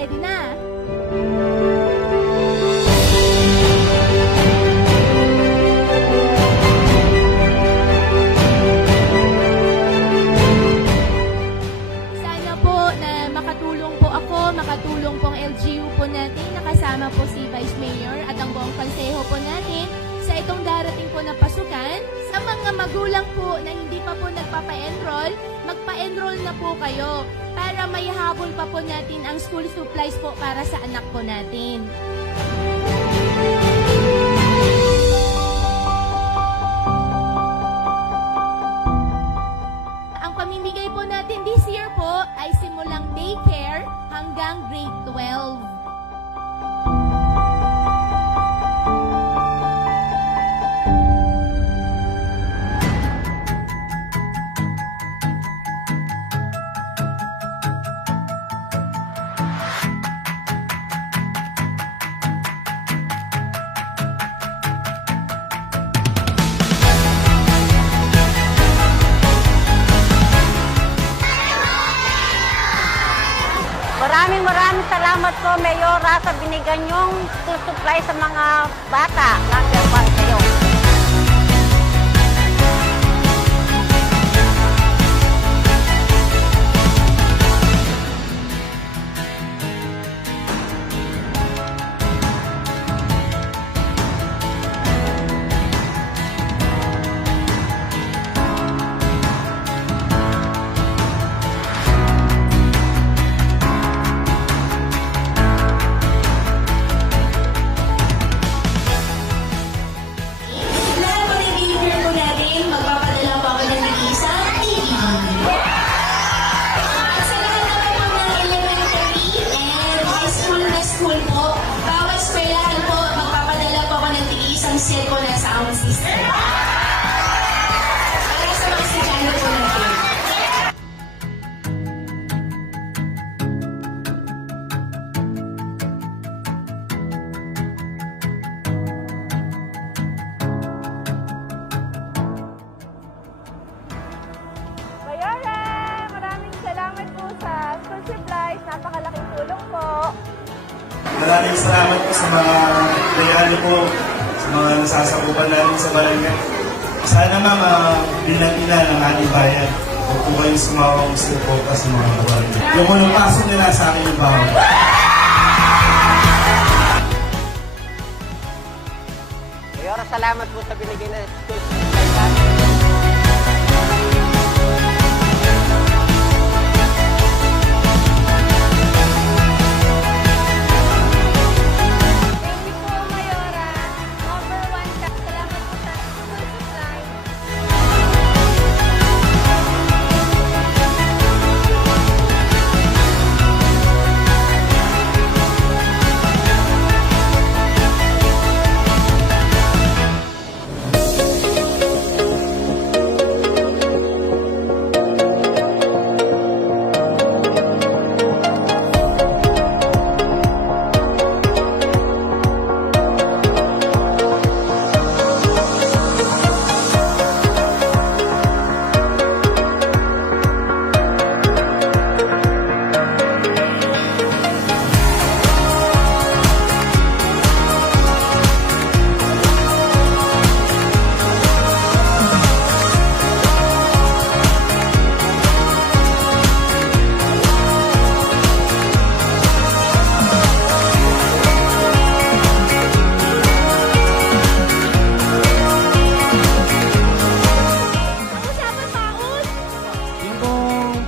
ready na? Sana po na makatulong po ako, makatulong po ang LGU po natin, nakasama po si Vice Mayor at ang buong konseho po natin sa itong darating po na pasukan. Sa mga magulang po na hindi pa po nagpapa-enroll, magpa-enroll na po kayo para may habol pa po natin ang school supplies po para sa anak po natin. Ang pamimigay po natin this year po ay simulang daycare hanggang grade 12. Maraming salamat po, Mayora, sa binigyan yung school supply sa mga bata. Number 1 kayo. Set po na sa sound system. Para sa mga estudyante po natin. Mayora, maraming salamat po sa school supplies. Napakalaking tulong po. Maraming salamat po sa mga layani po, sa mga nasasakupan namin sa barangay. Sana binagina ng ating bayan. Huwag po kayong sumawang suporta sa mga barangay. Yung unang pasok nila sa akin yung bawal. Mayora, salamat po sa binigay na school supply sa atin. Thank you po, Mayora. Number 1 ka. Salamat po sa school supplies.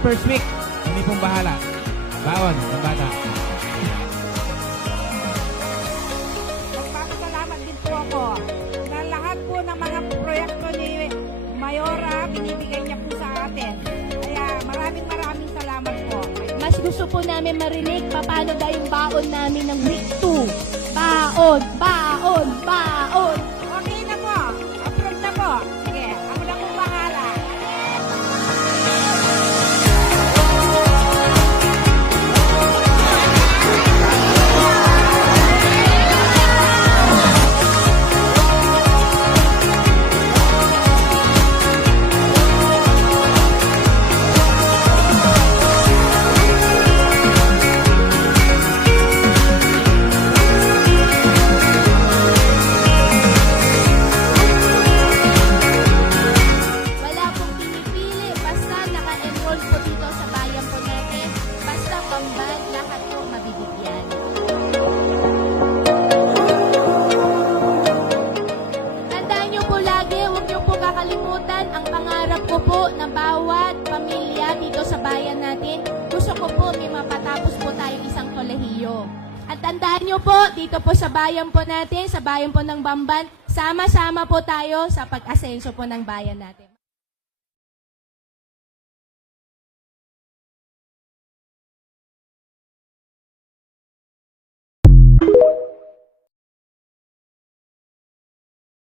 First week, hindi pong bahala. Baon, ng bata. Nagpapasalamat din po ako na lahat po ng mga proyekto ni Mayora, binibigay niya po sa atin. Kaya maraming salamat po. Mas gusto po namin marinig paano daw yung baon namin ng week 2. Baon, baon, baon. Okay na po. Approve na po. Sige, ako na po bahala. Tandaan nyo po, dito po sa bayan po natin, sa bayan po ng Bamban, sama-sama po tayo sa pag-asenso po ng bayan natin.